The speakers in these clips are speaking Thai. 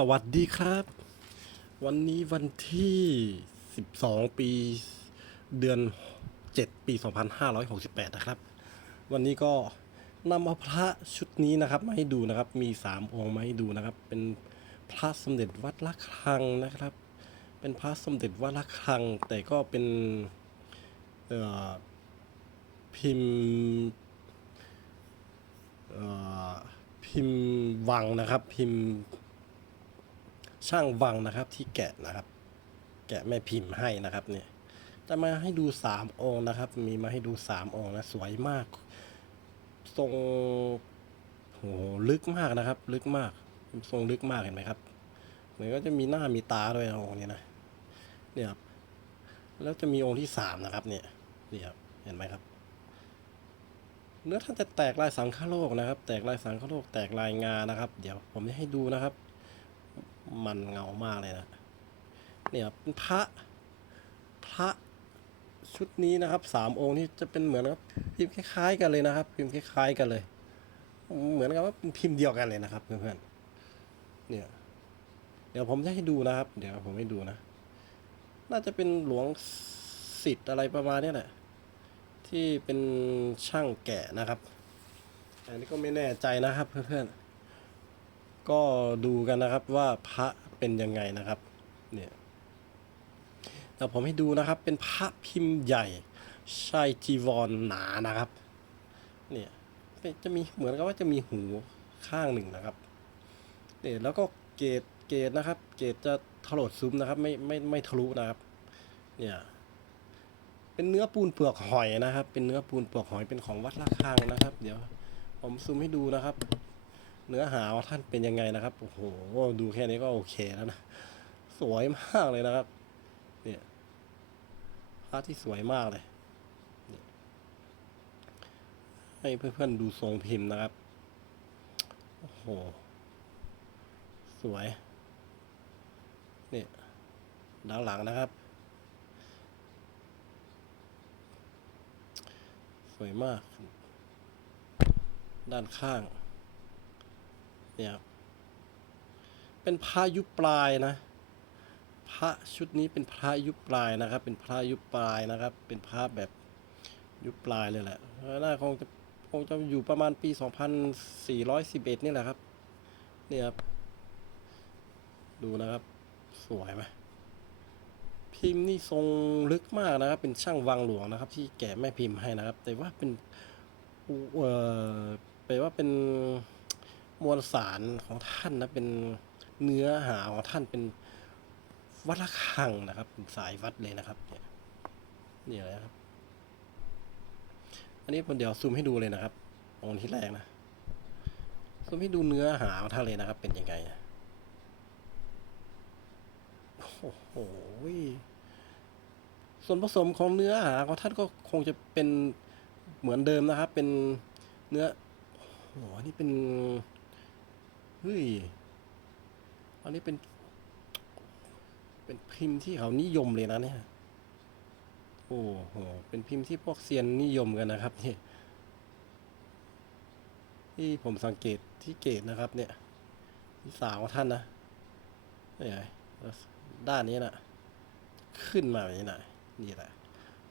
สวัสดีครับ วันนี้วันที่ 12 ปีเดือน 7 ปี 2568 นะครับ วันนี้ก็นำเอาพระชุดนี้นะครับ มาให้ดูนะครับ มี 3 องค์มาให้ดูนะครับ เป็นพระสมเด็จวัดละคังนะครับ เป็นพระสมเด็จวัดละคัง แต่ก็เป็นพิมพ์พิมพ์วังนะครับ พิมพ์ ช่างวังนะครับที่แกะนะครับ แกะแม่พิมพ์ให้นะครับเนี่ยจะมาให้ดูสามองค์นะครับ มีมาให้ดูสามองค์นะสวยมาก ทรงโหลึกมากนะครับ ลึกมาก ทรงลึกมากเห็นไหมครับเหมือนก็จะมีหน้ามีตาด้วยนะองค์นี้นะเนี่ยครับแล้วจะมีองค์ที่สามนะครับ เนี่ยนี่ครับเห็นไหมครับ เนื้อท่านจะแตกลายสังฆโลกนะครับ แตกลายสังฆโลกแตกลายงานะครับ เดี๋ยวผมจะให้ดูนะครับ มันเงามากเลยนะ เนี่ยพระพระชุดนี้นะครับสามองค์นี่จะเป็นเหมือนกับพิมพ์คล้ายๆกันเลยนะครับ พิมพ์คล้ายๆกันเลย เหมือนกับว่าเป็นพิมพ์เดียวกันเลยนะครับเพื่อนๆเนี่ย เดี๋ยวผมจะให้ดูนะครับ เดี๋ยวผมให้ดูนะ น่าจะเป็นหลวงสิทธิ์อะไรประมาณนี้แหละที่เป็นช่างแกะนะครับ อันนี้ก็ไม่แน่ใจนะครับเพื่อนๆ ก็ดูกันนะครับว่าพระเป็นยังไงนะครับเนี่ยแต่ผมให้ดูนะครับเป็นพระพิมพ์ใหญ่ใช่จีวรหนานะครับ เนี่ยจะมีเหมือนกับว่าจะมีหูข้างหนึ่งนะครับเนี่ยแล้วก็เกรดเกรดนะครับ เกรดจะถลดซุ้มนะครับ ไม่ไม่ไม่ทะลุนะครับ เนี่ยเป็นเนื้อปูนเปลือกหอยนะครับ เป็นเนื้อปูนเปลือกหอยเป็นของวัดละคังนะครับ เดี๋ยว ผมซูมให้ดูนะครับ เนื้อหาว่าท่านเป็นยังไงนะครับโอ้โหดูแค่นี้ก็โอเคแล้วนะสวยมากเลยนะครับ เนี่ยพระที่สวยมากเลยนี่ให้เพื่อนๆดูทรงพิมพ์นะครับ โอ้โห สวยเนี่ยด้านหลังนะครับ สวยมาก ด้านข้าง เนี่ยเป็นพระยุปลายนะ พระชุดนี้เป็นพระยุปลายนะครับ เป็นพระยุปลายนะครับ เป็นพระแบบยุปลายเลยแหละน่าคงจะคงจะอยู่ประมาณปี 2411 นี่แหละครับ เนี่ยครับ ดูนะครับ สวยไหมพิมพ์นี่ทรงลึกมากนะครับ เป็นช่างวังหลวงนะครับ ที่แกะแม่พิมพ์ให้นะครับ แต่ว่าเป็นเออแปลว่าเป็น มวลสารของท่านนะเป็นเนื้อหาของท่านเป็นวัดระฆังนะครับเป็นสายวัดเลยนะครับเนี่ยนี่เลยครับ อันนี้ผมเดี๋ยวซูมให้ดูเลยนะครับองค์ที่แรกนะซูมให้ดูเนื้อหาของท่านเลยนะครับ เป็นยังไงโอ้โหส่วนผสมของเนื้อหาของท่านก็คงจะเป็นเหมือนเดิมนะครับ เป็นเนื้อโอ้โหนนี้เป็น เฮ้ย อันนี้เป็น เป็นพิมพ์ที่เขานิยมเลยนะเนี่ย โอ้โห เป็นพิมพ์ที่พวกเซียนนิยมกันนะครับนี่ที่ผมสังเกตที่เกตนะครับ เนี่ยที่สาวท่านนะนี่ไงด้านนี้นะขึ้นมาแบบนี้นะนี่แหละ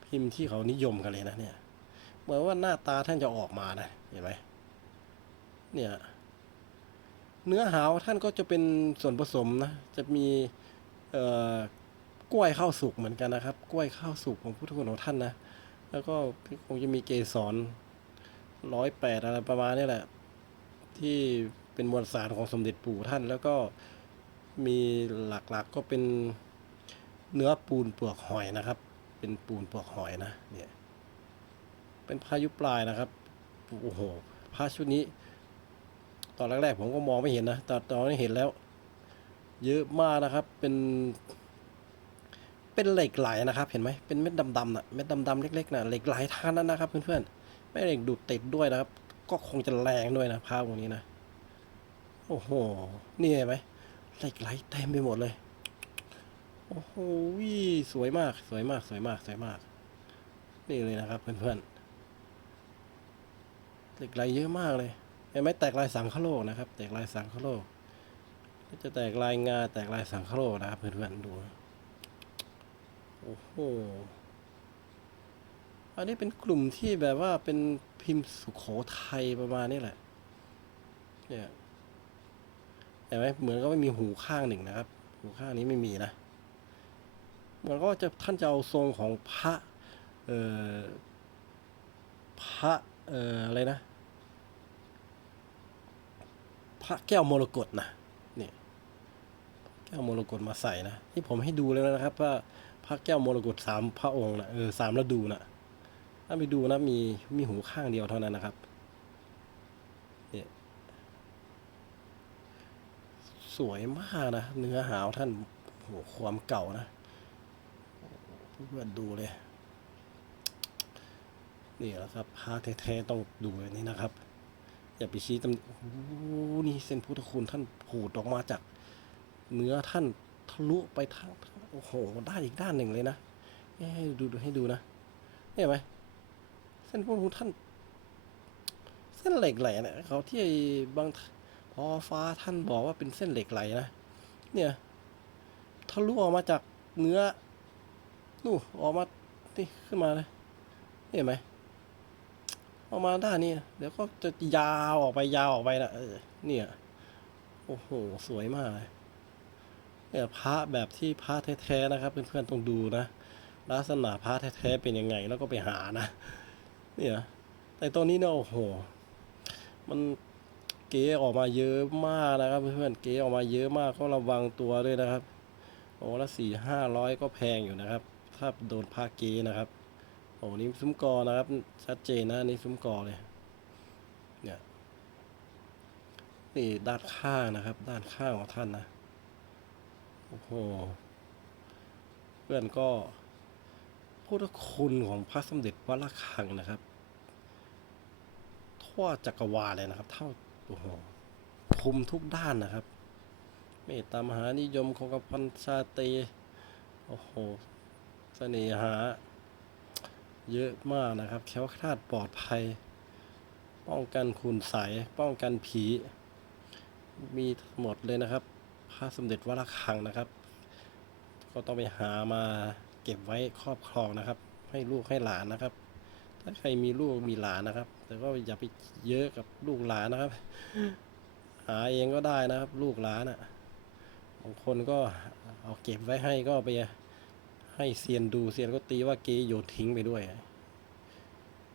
พิมพ์ที่เขานิยมกันเลยนะเนี่ย เหมือนว่าหน้าตาท่านจะออกมานะ เห็นไหมเนี่ย เนื้อหาท่านก็จะเป็นส่วนผสมนะ จะมีกล้วยข้าวสุกเหมือนกันนะครับ กล้วยข้าวสุกของพุทธคุณของท่านนะ แล้วก็คงจะมีเกสรร้อยแปดอะไรประมาณนี้แหละ ที่เป็นมวลสารของสมเด็จปู่ท่าน แล้วก็มีหลักๆก็เป็นเนื้อปูนเปลือกหอยนะครับ เป็นปูนเปลือกหอยนะ เนี่ย เป็นพายุปลายนะครับ โอ้โหพระชุดนี้ ตอนแรกๆผมก็มองไม่เห็นนะแต่ตอนนี้เห็นแล้ว เยอะมากนะครับ เป็น เป็นเหล็กไหลนะครับ เห็นไหมเป็นเม็ดดำๆนะเม็ดดำๆเล็กๆนะเหล็กไหลท่านนั้นนะครับ เพื่อนๆไม่เหล็กดูดติดด้วยนะครับ ก็คงจะแรงด้วยนะภาพตรงนี้นะโอ้โหนี่เห็นไหมเหล็กไหลเต็มไปหมดเลยโอ้โหสวยมาก สวยมาก สวยมาก สวยมาก นี่เลยนะครับเพื่อนๆเหล็กไหลเยอะมากเลย ห็นไหมแตกลายสังฆโลกนะครับ แตกลายสังฆโลกก็จะแตกลายงาแตกลายสังคราะห์นะครับเพื่อนๆดูนะโอ้โหอันนี้เป็นกลุ่มที่แบบว่าเป็นพิมพ์สุโขทัยประมาณนี้แหละ เนี่ยเห็นไหมเหมือนก็ไม่มีหูข้างหนึ่งนะครับ หูข้างนี้ไม่มีนะเหมือนก็จะท่านจะเอาทรงของพระเอ่อพระเอ่ออะไรนะ พระแก้วมรกตนะนี่แก้วมรกตมาใส่นะที่ผมให้ดูแล้วนะครับ ว่าพระแก้วมรกตสามพระองค์นะเออสามฤดูนะถ้าไปดูนะมีมีหูข้างเดียวเท่านั้นนะครับเนี่ยสวยมากนะเนื้อหาของท่านโหความเก่านะเพื่อนดูเลยนี่แหละครับพระแท้ๆต้องดูอย่างนี้นะครับ อย่าไปชี้ตำโอ้โหนี่เส้นพุทธคุณท่านผูดออกมาจากเนื้อท่านทะลุไปทางโอ้โหด้านอีกด้านหนึ่งเลยนะให้ดูให้ดูนะเห็นไหมเส้นพุทธคุณท่าน เส้นเหล็กไหลนะเขาที่บางพอฟ้าท่านบอกว่าเป็นเส้นเหล็กไหลนะเนี่ยทะลุออกมาจากเนื้อนู่นออกมานี่ขึ้นมาเลยเห็นไหม ออกมาด้านนี้เดี๋ยวก็จะยาวออกไปยาวออกไปนะเออเนี่ย โอ้โห สวยมากเลยเนี่ยพระแบบที่พระแท้ๆนะครับเพื่อนๆต้องดูนะ ลักษณะพระแท้ๆเป็นยังไงแล้วก็ไปหานะเนี่ยแต่ตัวนี้เนี่ยโอ้โห มันเก๋ออกมาเยอะมากนะครับ เพื่อนๆเก๋ออกมาเยอะมากก็ระวังตัวด้วยนะครับโอ้ละสี่ห้าร้อยก็แพงอยู่นะครับ ถ้าโดนพระเก๋นะครับ อ้นี่ซุ้มกอนะครับ ชัดเจนนะนี่ซุ้มกอเลย เนี่ยนี่ด้านข้างนะครับ ด้านข้างของท่านนะโอ้โหเพื่อนก็พุทธคุณของพระสมเด็จวัดระฆังนะครับ ทั่วจักรวาลเลยนะครับ เท่าโอ้โหคุมทุกด้านนะครับ เมตตามหานิยมของกพันชาตีโอ้โหเสน่หา เยอะมากนะครับ แค้วคลาดปลอดภัย ป้องกันคุณใสยป้องกันผี มีหมดเลยนะครับพระสมเด็จวัดระฆังนะครับ ก็ต้องไปหามาเก็บไว้ครอบครองนะครับ ให้ลูกให้หลานนะครับ ถ้าใครมีลูกมีหลานนะครับ แต่ก็อย่าไปเยอะกับลูกหลานนะครับ หาเองก็ได้นะครับ ลูกหลานอะบางคนก็เอาเก็บไว้ให้ก็ไป ให้เซียนดูเซียนก็ตีว่าเกโยนทิ้งไปด้วย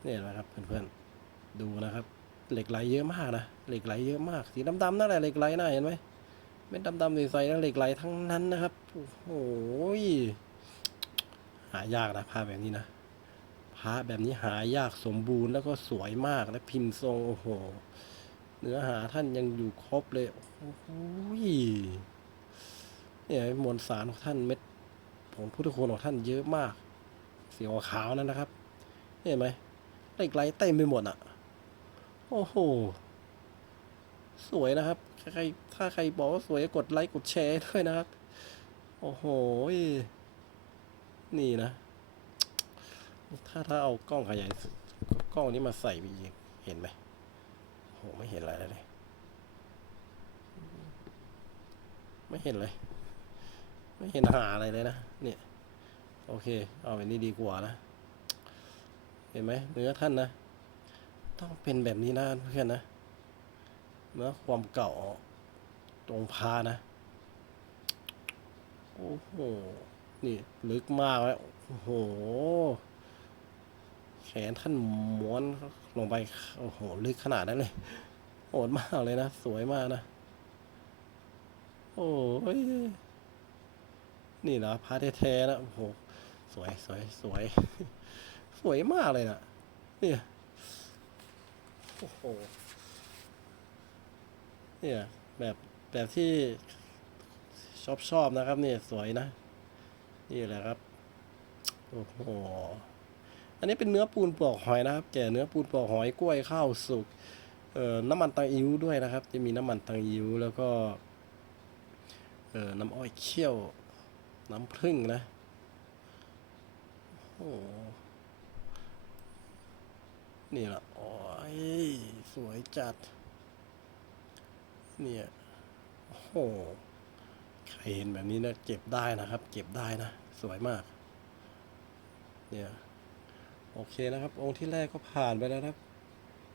เนี่ยนะครับเพื่อนๆดูนะครับ เหล็กไหลเยอะมากนะเหล็กไหลเยอะมากสีดำๆนั่นแหละเหล็กไหลน่าเห็นไหมเป็นดำๆใสๆแล้วเหล็กไหลทั้งนั้นนะครับโอ้โหหายากนะผ้าแบบนี้นะผ้าแบบนี้หายากสมบูรณ์แล้วก็สวยมากและพิมพ์ทรงโอ้โห เนื้อหาท่านยังอยู่ครบเลยโอ้โหเนี่ยมวลสารของท่านเม็ด ของพุทธคุณของท่านเยอะมาก สีขาวนั่นนะครับ เห็นไหมเหล็กไหลเต็มไปหมดอะ โอ้โห สวยนะครับ ใครถ้าใครบอกว่าสวยกดไลค์กดแชร์ด้วยนะครับ โอ้โห นี่นะ ถ้าถ้าเอากล้องขยายกล้องนี้มาใส่ไปอีกเห็นไหมโอ้โหไม่เห็นอะไรเลย ไม่เห็นเลย ไม่เห็นหาอะไรเลยนะเนี่ยโอเค เอาแบบนี้ดีกว่านะ เห็นไหมเนื้อท่านนะ ต้องเป็นแบบนี้นะเพื่อนนะเนื้อความเก่าตรงพานะ โอ้โห นี่ลึกมากแล้วโอ้โห แขนท่านม้วนลงไป โอ้โห ลึกขนาดนั้นเลยโหดมากเลยนะ สวยมากนะ โอ้ย นี่นะพาแท้ๆนะโอ้โหสวยสวยสวย สวยมากเลยนะเนี่ยโอ้โหเนี่ยแบบแบบที่ชอบชอบนะครับเนี่ยสวยนะ นี่แหละครับโอ้โหอันนี้เป็นเนื้อปูนปลอกหอยนะครับ แก่เนื้อปูนปลอกหอยกล้วยข้าวสุกเอ่อน้ำมันตังอิ้วด้วยนะครับ จะมีน้ำมันตังอิ้วแล้วก็เอ่อน้ำอ้อยเคี่ยว น้ำผึ้งนะ โอ้โหนี่ละโอ้ย สวยจัด เนี่ย โอ้โห ใครเห็นแบบนี้นะ เก็บได้นะครับ เก็บได้นะ สวยมาก เนี่ย โอเคนะครับ องค์ที่แรกก็ผ่านไปแล้วครับ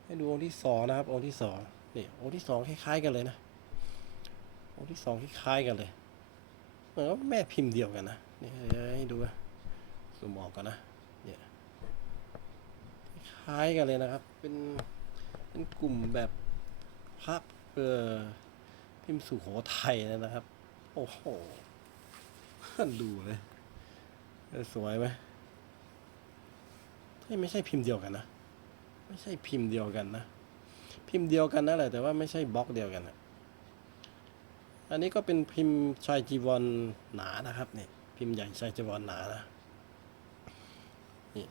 ให้ดูองค์ที่สองนะครับ องค์ที่สองนี่ องค์ที่สองคล้ายๆกันเลยนะ องค์ที่สองคล้ายๆกันเลย มือนว่าแม่พิมพ์เดียวกันนะนี่ให้ดูนะซูมออกกันนะเนี่ยคล้ายกันเลยนะครับ เป็นเป็นกลุ่มแบบพระเออพิมพ์สุโขทัยนะครับ โอ้โหดูเลยสวยไหมไม่ใช่พิมพ์เดียวกันนะ ไม่ใช่พิมพ์เดียวกันนะ พิมพ์เดียวกันนั่นแหละแต่ว่าไม่ใช่บล็อกเดียวกันนะ อันนี้ก็เป็นพิมพ์ชายจีวรหนานะครับเนี่ยพิมพ์ใหญ่ชายจีวรหนานะนี่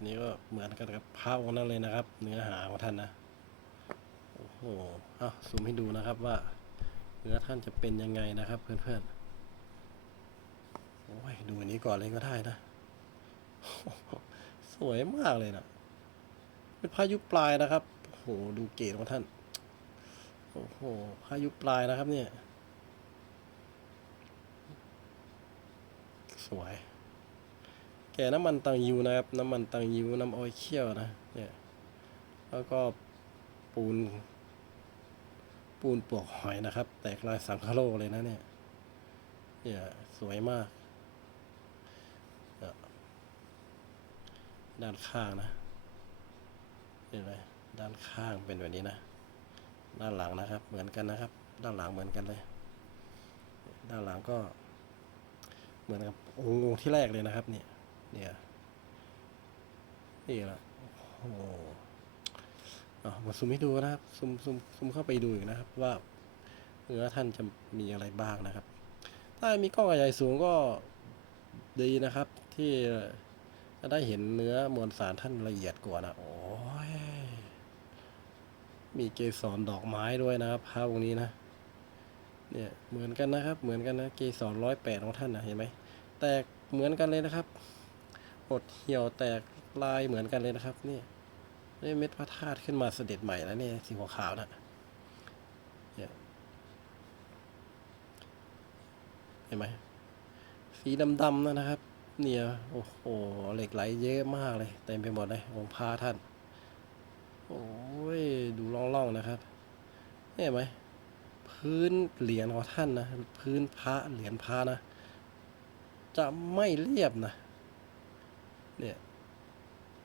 นนี้ก็เหมือนกันกับพระองค์นั้นเลยนะครับ เนื้อหาของท่านนะโอ้โหเอาซูมให้ดูนะครับว่าเนื้อท่านจะเป็นยังไงนะครับ เพื่อนๆโอ้ยดูอันนี้ก่อนเลยก็ได้นะสวยมากเลยนะเป็นพายุปลายนะครับโอ้โหดูเกศของท่าน โอ้โหพายุปลายนะครับเนี่ย สวย แก่น้ำมันตังยูนะครับ น้ำมันตังยูน้ำออยเคี่ยวนะ เนี่ย แล้วก็ปูน ปูนปลวกหอยนะครับ แตกลายสังคโลกเลยนะเนี่ย เนี่ย สวยมากด้านข้างนะ เห็นไหมด้านข้างเป็นแบบนี้นะ ด้านหลังนะครับ เหมือนกันนะครับ ด้านหลังเหมือนกันเลย ด้านหลังก็ เหมือนกับองค์ที่แรกเลยนะครับ เนี่ย เนี่ยนี่แหละโอ้โหอะมาซูมให้ดูนะครับซูมซูมซูมเข้าไปดูอีกนะครับ ว่าเนื้อท่านจะมีอะไรบ้างนะครับ ถ้ามีกล้องใหญ่สูงก็ดีนะครับ ที่จะได้เห็นเนื้อมวลสารท่านละเอียดกว่านะโอ้ มีเกสรดอกไม้ด้วยนะครับภาพวงนี้นะ เนี่ยเหมือนกันนะครับ เหมือนกันนะเกสรร้อยแปดของท่านนะเห็นไหมแตกเหมือนกันเลยนะครับหดเหี่ยวแตกลายเหมือนกันเลยนะครับนี่นี่เม็ดพระธาตุขึ้นมาเสด็จใหม่แล้วเนี่ยสีหัวขาวนะเนี่ยเห็นไหมสีดำๆนะนะครับ เนี่ยโอ้โหเหล็กไหลเยอะมากเลยเต็มไปหมดเลยองค์พระท่าน นะครับเห็นไหมพื้นเหรียญของท่านนะ พื้นพระเหรียญพระนะ จะไม่เรียบนะ เนี่ย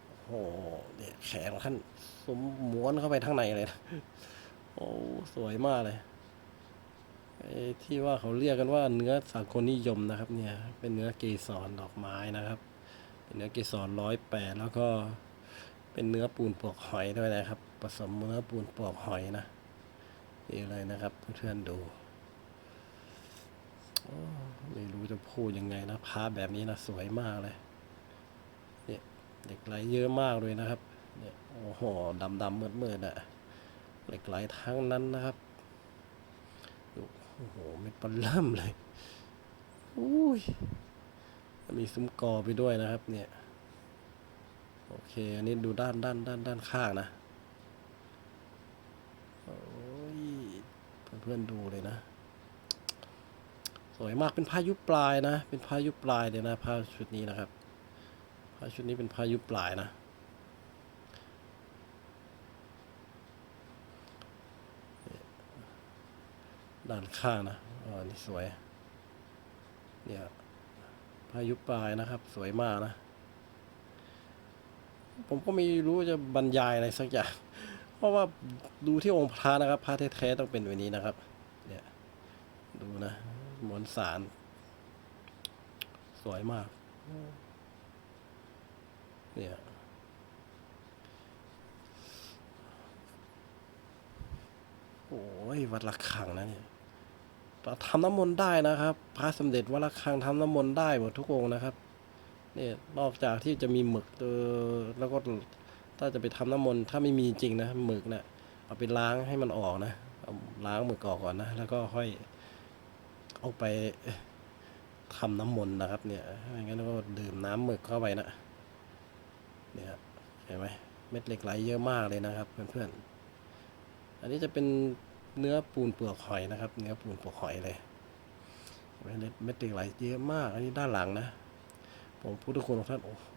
โอ้โหเนี่ยแขนของท่านสมม้วนเข้าไปข้างในเลยนะโอ้สวยมากเลยไอ้ที่ว่าเขาเรียกกันว่าเนื้อสังคมนิยมนะครับ เนี่ย เป็นเนื้อเกสรดอกไม้นะครับ เป็นเนื้อเกสรร้อยแปดแล้วก็ เป็นเนื้อปูนปลวกหอยด้วยนะครับ ผสมเนื้อปูนปลวกหอยนะนี่เลยนะครับเพื่อนๆดูไม่รู้จะพูดยังไงนะพาแบบนี้นะสวยมากเลยเนี่ยเหล็กไหลเยอะมากเลยนะครับเนี่ยโอ้โหดำดำมืดมืดๆอะเหล็กไหลทั้งนั้นนะครับโอ้โหไม่ปลาเริ่มเลยอุ้ยมีซุ้มกอไปด้วยนะครับ เนี่ย โอเค อันนี้ดูด้านด้านด้านด้านข้างนะ โอ้ย เพื่อนๆดูเลยนะ สวยมากเป็นพายุปลายนะ เป็นพายุปลายเลยนะผ้าชุดนี้นะครับผ้าชุดนี้เป็นพายุปลายนะด้านข้างนะอ๋อนี่สวย เนี่ยพายุปลายนะครับ สวยมากนะ ผมก็ไม่รู้จะบรรยายอะไรสักอย่าง เพราะว่าดูที่องค์พระนะครับพระแท้ๆต้องเป็นแบบนี้นะครับ เนี่ย ดูนะมวลสาร สวยมาก เนี่ยโอ้ยวัดระฆังนะเนี่ยทำน้ำมนต์ได้นะครับ พระสมเด็จวัดระฆังทำน้ำมนต์ได้หมดทุกองนะครับ เนี่ยนอกจากที่จะมีหมึกเออแล้วก็ถ้าจะไปทำน้ำมนต์ถ้าไม่มีจริงนะหมึกเนะ่ะเอาไปล้างให้มันออกนะเอาล้างหมึกออกก่อนนะแล้วก็ค่อยเอาไปทำน้ำมนต์นะครับ เนี่ยไม่งั้นก็ดื่มน้ำหมึกเข้าไปนะเนี่ยเห็นไหมเม็ดเหล็กไหลเยอะมากเลยนะครับ เพื่อนๆอันนี้จะเป็นเนื้อปูนเปลือกหอยนะครับ เนื้อปูนเปลือกหอยเลยเม็ดเม็ดเหล็กไหลเยอะมาก อันนี้ด้านหลังนะ ผมพุทธคุณของท่าน โอ้โห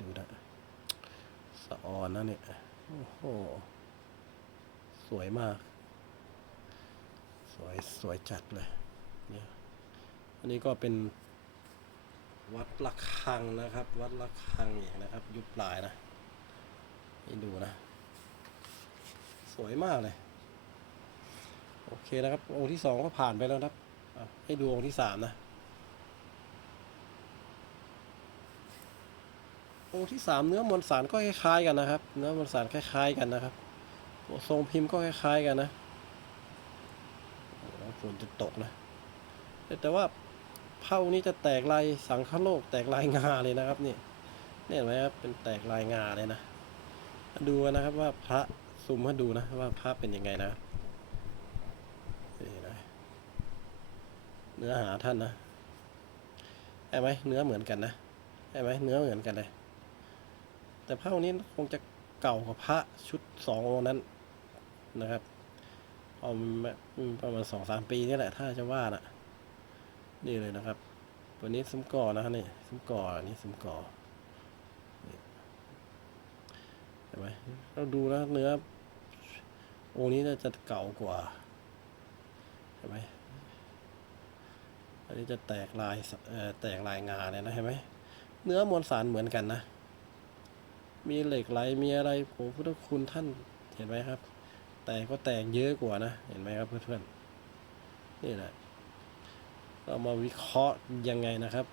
ดูนะสะออนนะเนี่ย โอ้โห สวยมาก สวย สวยจัดเลย เนี่ย อันนี้ก็เป็นวัดระฆังนะครับ วัดระฆังอีกนะครับ ยุคปลายนะให้ดูนะ สวยมากเลย โอเคนะครับ องค์ที่สองก็ผ่านไปแล้วครับอะให้ดูองค์ที่สามนะ องค์ที่สามเนื้อมวลสารก็คล้ายๆกันนะครับ เนื้อมวลสารคล้ายๆกันนะครับทรงพิมพ์ก็คล้ายๆกันนะฝนจะตกนะ แต่ว่าเผ่านี้จะแตกลายสังคโลกแตกลายงาเลยนะครับนี่เนี่ยเห็นไหมครับเป็นแตกลายงาเลยนะ ดูนะครับว่าพระซูมให้ดูนะว่าพระเป็นยังไงนะนะเนื้อหาท่านนะใช่ไหมเนื้อเหมือนกันนะใช่ไหมเนื้อเหมือนกันเลย แต่พระองค์นี้คงจะเก่ากว่าพระชุดสององค์นั้นนะครับเอาประมาณสองสามปีนี่แหละถ้าจะว่านะนี่เลยนะครับ ตัวนี้สมก่อนะฮะนี่สมก่อนนี้สมก่อนเห็นไหมเราดูนะเนื้อองค์นี้น่าจะเก่ากว่าเห็นไหมอันนี้จะแตกลายแตกลายงาเลยนะเห็นไหมเนื้อมวลสารเหมือนกันนะ มีเหล็กไหลมีอะไรผมพุทธคุณท่านเห็นไหมครับ แต่ก็แตกเยอะกว่านะ เห็นไหมครับเพื่อนๆนี่แหละเรามาวิเคราะห์ยังไงนะครับ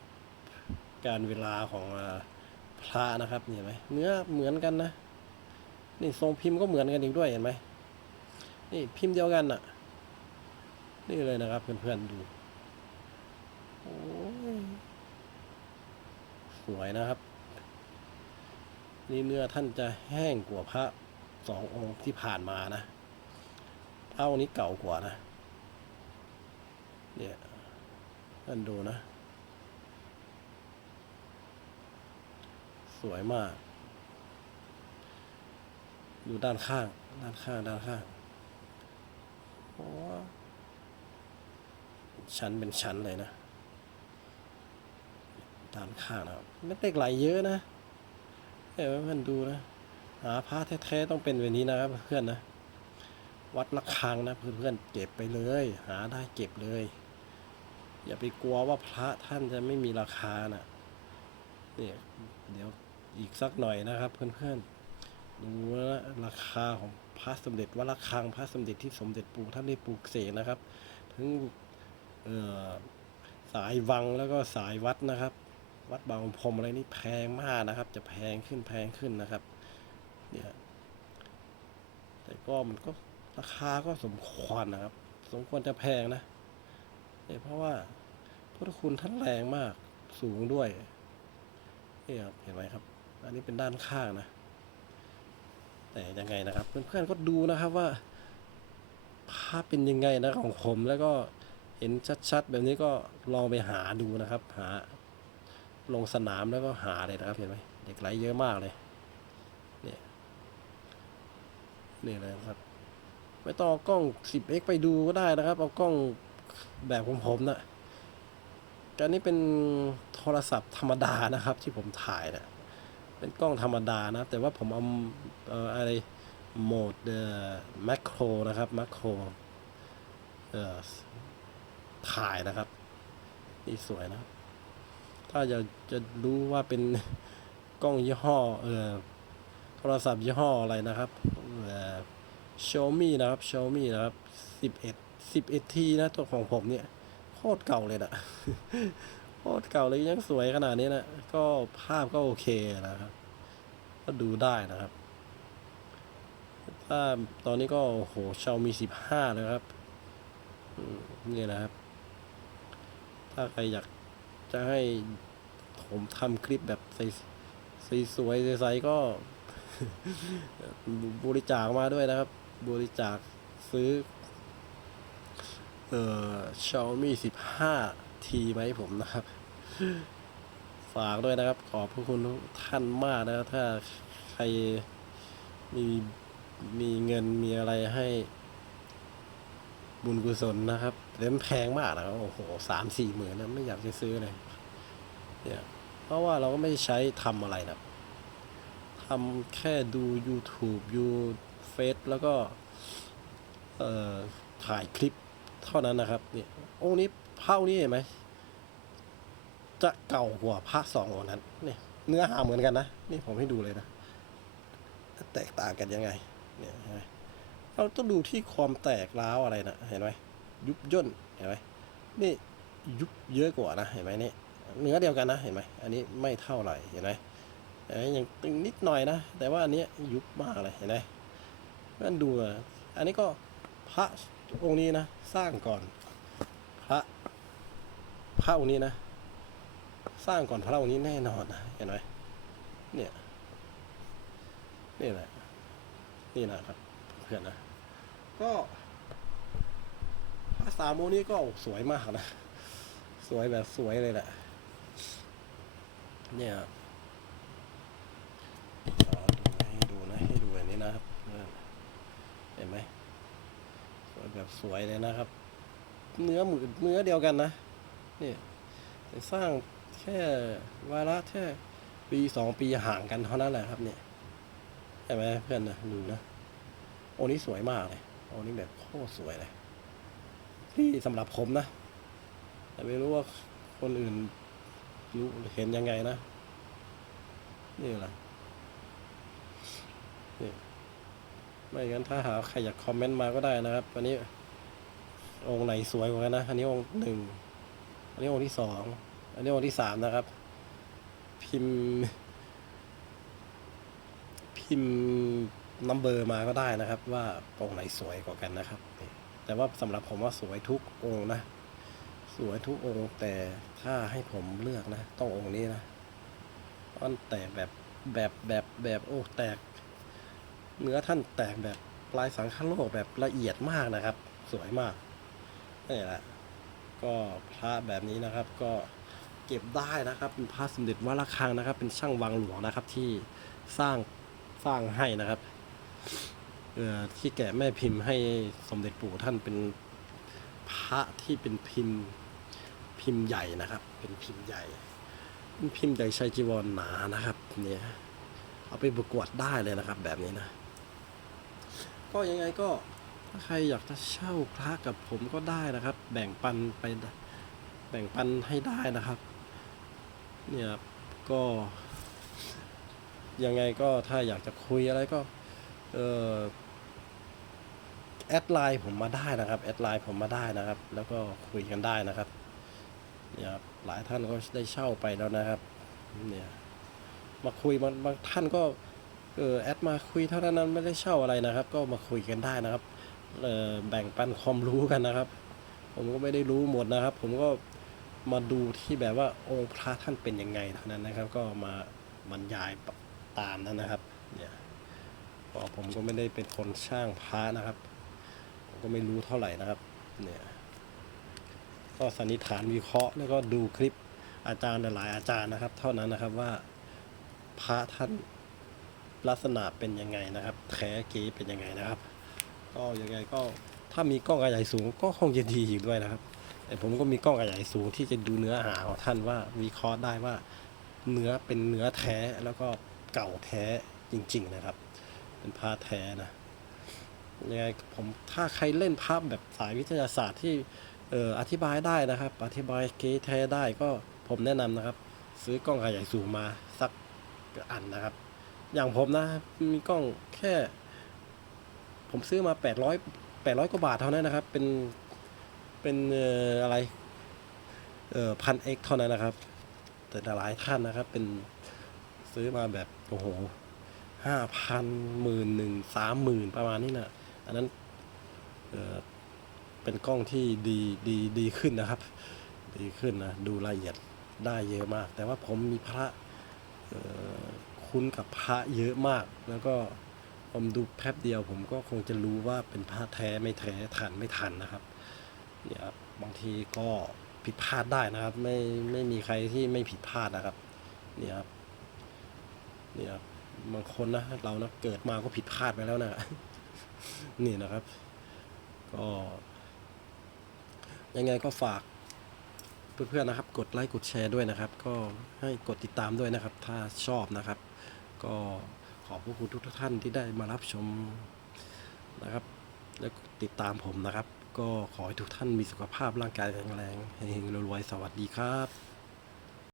การเวลาของอพระนะครับเห็นไหมเนื้อเหมือนกันนะนี่ทรงพิมพ์ก็เหมือนกันอีกด้วยเห็นไหมนี่พิมพ์เดียวกันน่ะ นี่เลยนะครับเพื่อนๆดูโอ้ยสวยนะครับ นี่เนื้อท่านจะแห้งกว่าพระสององค์ที่ผ่านมานะพระองค์นี้เก่ากว่านะ เนี่ยท่านดูนะ สวยมาก ดูด้านข้าง ด้านข้าง ด้านข้างโอ้ชั้นเป็นชั้นเลยนะ ด้านข้างนะครับไม่เล็กไหลเยอะนะ เออเพื่อนดูนะ หาพระแท้ๆต้องเป็นแบบนี้นะครับเพื่อนนะ วัดระฆังนะเพื่อนๆเก็บไปเลย หาได้เก็บเลย อย่าไปกลัวว่าพระท่านจะไม่มีราคานะเนี่ยเดี๋ยวอีกสักหน่อยนะครับเพื่อนๆดูนะราคาของพระสมเด็จวัดระฆังพระสมเด็จที่สมเด็จปู่ท่านได้ปลูกเสกนะครับถึงสายวังแล้วก็สายวัดนะครับ วัดบางพรมอะไรนี่แพงมากนะครับ จะแพงขึ้นแพงขึ้นนะครับ เนี่ย แต่ก็มันก็ราคาก็สมควรนะครับ สมควรจะแพงนะเนี่ยเพราะว่าพุทธคุณท่านแรงมากสูงด้วยนี่ครับเห็นไหมครับ อันนี้เป็นด้านข้างนะ แต่ยังไงนะครับ เพื่อนๆก็ดูนะครับว่าภาพเป็นยังไงนะของผมแล้วก็เห็นชัดๆ แบบนี้ก็ลองไปหาดูนะครับ หา ลงสนามแล้วก็หาเลยนะครับเห็นไหมเด็กไหลเยอะมากเลยเนี่ยนี่เลยครับ ไม่ต้องกล้อง 10x ไปดูก็ได้นะครับ เอากล้องแบบของผมนะแต่อันนี้เป็นโทรศัพท์ธรรมดานะครับ ที่ผมถ่ายนะเป็นกล้องธรรมดานะแต่ว่าผมเอาเอ่ออะไรโหมดเอ่อแมคโครนะครับแมคโครเอ่อถ่ายนะครับนี่สวยนะ ถ้าจะจะรู้ว่าเป็นกล้องยี่ห้อเออโทรศัพท์ยี่ห้ออะไรนะครับเออ Xiaomi นะครับ Xiaomi นะครับ11 11 t นะตัวของผมเนี่ยโคตรเก่าเลยนะโคตรเก่าเลยยังสวยขนาดนี้นะก็ภาพก็โอเคนะครับ ก็ดูได้นะครับ ถ้าตอนนี้ก็โอ้โห Xiaomi 15เลยครับนี่นะครับ ถ้าใครอยาก จะให้ผมทำคลิปแบบใสสวยใสๆก็ บริจาคมาด้วยนะครับ บริจาคซื้อ เอ่อ Xiaomi 15 T มาให้ผมนะครับ ฝากด้วยนะครับ ขอบพระคุณทุกท่านมากนะครับ ถ้าใครมีมีเงินมีอะไรให้ บุญกุศลนะครับแต่มันแพงมากนะครับโอ้โหสามสี่หมื่นนะไม่อยากจะซื้อเลยเนี่ยเพราะว่าเราก็ไม่ใช้ทำอะไรนะทำแค่ดู YouTube ยูเฟซแล้วก็เอ่อถ่ายคลิปเท่านั้นนะครับเนี่ยองค์นี้พระองค์นี้เห็นไหมจะเก่ากว่าพระสององค์นั้นเนี่ยเนื้อหาเหมือนกันนะ นี่ผมให้ดูเลยนะ แตกต่างกันยังไง เนี่ยเห็นไหม เราต้องดูที่ความแตกร้าวอะไรนะเห็นไหมยุบย่นเห็นไหมนี่ยุบเยอะกว่านะเห็นไหมนี่เนื้อเดียวกันนะเห็นไหมอันนี้ไม่เท่าไหร่เห็นไหมอันนี้ยังตึงนิดหน่อยนะ แต่ว่าอันนี้ยุบมากเลยเห็นไหมนั่นดูอันนี้ก็พระองค์นี้นะ สร้างก่อนพระพระองค์นี้นะ สร้างก่อนพระองค์นี้แน่นอนนะเห็นไหมเนี่ยนี่แหละนี่นะครับเพื่อนนะ ก็พระสามโมนี้ก็สวยมากนะ สวยแบบสวยเลยแหละ เนี่ยดูให้ดูนะให้ดูแบบนี้นะครับเออเห็นไหมสวยแบบสวยเลยนะครับ เนื้อหมือเนื้อเดียวกันนะเนี่ยสร้างแค่วาระแค่ปีสองปีห่างกันเท่านั้นแหละครับเนี่ยใช่ไหมเพื่อนนะดูนะ โอ้นี้สวยมากเลย โอ้นี้แบบโคตรสวยเลย ที่สำหรับผมนะ แต่ไม่รู้ว่าคนอื่นรู้เห็นยังไงนะ นี่แหละนี่ไม่งั้นถ้าหาใครอยากคอมเมนต์มาก็ได้นะครับอันนี้ องค์ไหนสวยกว่ากันนะ อันนี้องค์หนึ่ง อันนี้องค์ที่สอง อันนี้องค์ที่สามนะครับ พิมพ์ พิมพ์ นัมเบอร์มาก็ได้นะครับ ว่าองค์ไหนสวยกว่ากันนะครับแต่ว่าสำหรับผมว่าสวยทุกองค์นะ สวยทุกองค์แต่ถ้าให้ผมเลือกนะ ต้ององค์นี้นะมันแตกแบบแบบแบบแบบโอ้แตก เนื้อท่านแตกแบบปลายสังคโลกแบบละเอียดมากนะครับ สวยมากนี่แหละก็พระแบบนี้นะครับ ก็เก็บได้นะครับเป็นพระสมเด็จวัดระฆังนะครับ เป็นช่างวังหลวงนะครับที่สร้างสร้างให้นะครับ ออที่แกะแม่พิมพ์ให้สมเด็จปู่ท่านเป็นพระที่เป็นพิมพ์พิมพ์ใหญ่นะครับ เป็นพิมพ์ใหญ่เป็นพิมพ์ใหญ่ชัยจีวรหนานะครับเนี่ยเอาไปประกวดได้เลยนะครับ แบบนี้นะ ก็ยังไงก็ถ้าใครอยากจะเช่าพระกับผมก็ได้นะครับ แบ่งปันไปแบ่งปันให้ได้นะครับ เนี่ยก็ยังไงก็ถ้าอยากจะคุยอะไรก็ เออ แอดไลน์ผมมาได้นะครับแอดไลน์ผมมาได้นะครับ แล้วก็คุยกันได้นะครับเนี่ยหลายท่านก็ได้เช่าไปแล้วนะครับเนี่ยมาคุยบางบางท่านก็เออแอดมาคุยเท่านั้นไม่ได้เช่าอะไรนะครับ ก็มาคุยกันได้นะครับเออแบ่งปันความรู้กันนะครับ ผมก็ไม่ได้รู้หมดนะครับ ผมก็มาดูที่แบบว่าองค์พระท่านเป็นยังไงเท่านั้นนะครับ ก็มาบรรยายตามนั้นนะครับเนี่ยผมก็ไม่ได้เป็นคนช่างพระนะครับ ก็ไม่รู้เท่าไหร่นะครับเนี่ยก็สันนิษฐานวิเคราะห์แล้วก็ดูคลิปอาจารย์หลายอาจารย์นะครับ เท่านั้นนะครับว่าพระท่านลักษณะเป็นยังไงนะครับแท้เก๋เป็นยังไงนะครับ ก็ยังไงก็ถ้ามีกล้องขยายสูงก็คงจะดีอีกด้วยนะครับ แต่ผมก็มีกล้องขยายสูงที่จะดูเนื้อหาของท่านว่าวิเคราะห์ได้ว่าเนื้อเป็นเนื้อแท้แล้วก็เก่าแท้จริง ๆนะครับ เป็นผ้าแท้นะ ยังไงผมถ้าใครเล่นภาพแบบสายวิทยาศาสตร์ที่เอ่ออธิบายได้นะครับ อธิบายเก๊แท้ได้ก็ผมแนะนำนะครับ ซื้อกล้องขยายสูงมาสักอันนะครับ อย่างผมนะมีกล้องแค่ ผมซื้อมา 800 800กว่าบาทเท่านั้นนะครับ เป็นเป็นเอ่ออะไรเอ่อพันเอ็กเท่านั้นนะครับ แต่หลายท่านนะครับ เป็นซื้อมาแบบโอ้โหห้าพันหมื่นหนึ่งสามหมื่นประมาณนี้นะ อันนั้นเเป็นกล้องที่ดีดีดีขึ้นนะครับ ดีขึ้นนะดูละเอียดได้เยอะมาก แต่ว่าผมมีพระคุ้นกับพระเยอะมาก แล้วก็ผมดูแป๊บเดียว ผมก็คงจะรู้ว่าเป็นผ้าแท้ไม่แท้ทันไม่ทันนะครับเนี่ยครับบางทีก็ผิดพลาดได้นะครับ ไม่ไม่มีใครที่ไม่ผิดพลาดนะครับเนี่ยครับเนี่ยครับบางคนนะเรานะเกิดมาก็ผิดพลาดไปแล้วนะ นี่นะครับ ก็ยังไงก็ฝากเพื่อนๆนะครับ กดไลค์กดแชร์ด้วยนะครับ ก็ให้กดติดตามด้วยนะครับ ถ้าชอบนะครับ ก็ขอบพระคุณทุกท่านที่ได้มารับชมนะครับ และติดตามผมนะครับ ก็ขอให้ทุกท่านมีสุขภาพร่างกายแข็งแรงเฮงๆรวยๆสวัสดีครับ